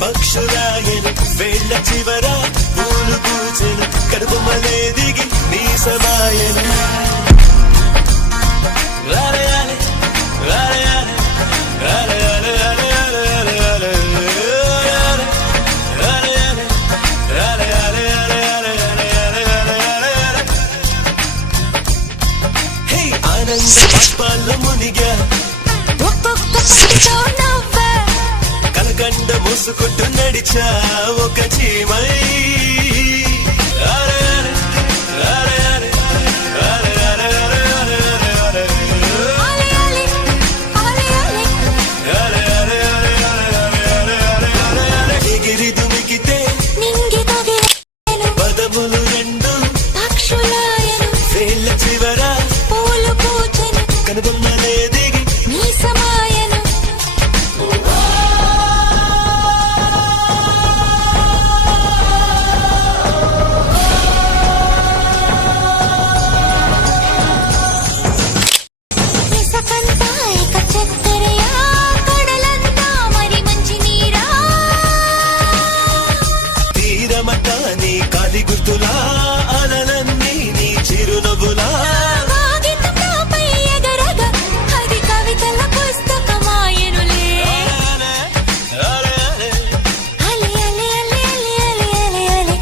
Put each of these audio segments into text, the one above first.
పక్షురాయను వేళ్ళ చివర పూలు పూచెను కడుపుమలే దిగి నీ సమాయను ఆనంద పుష్పాల్లో మునిగా ఒక్కొక్క పిడితో నవ్వా కలకండ మూసుకుంటూ నడిచా ఒక చీమై ఎగిరి దుమికితే నింగి తగిలేను పదములు రెండు పక్షులాయను వేళ్ళ చివర పూలు పూచెను కనుబొమ్మలే దిగి నీ సమాయను ఇసకంతా ఇక చెత్తరయా కడలంతా మరి మంచి నీరా తీరమట నీ కాలి గుర్తులా అలలన్నీ నీ చిరునవ్వులా కాగితంపై ఎగరగా అది కవితల పుస్తకమాయనులే అలి అలి అలి అలి అలి అలి అలి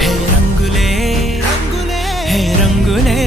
హే రంగులే హే రంగులే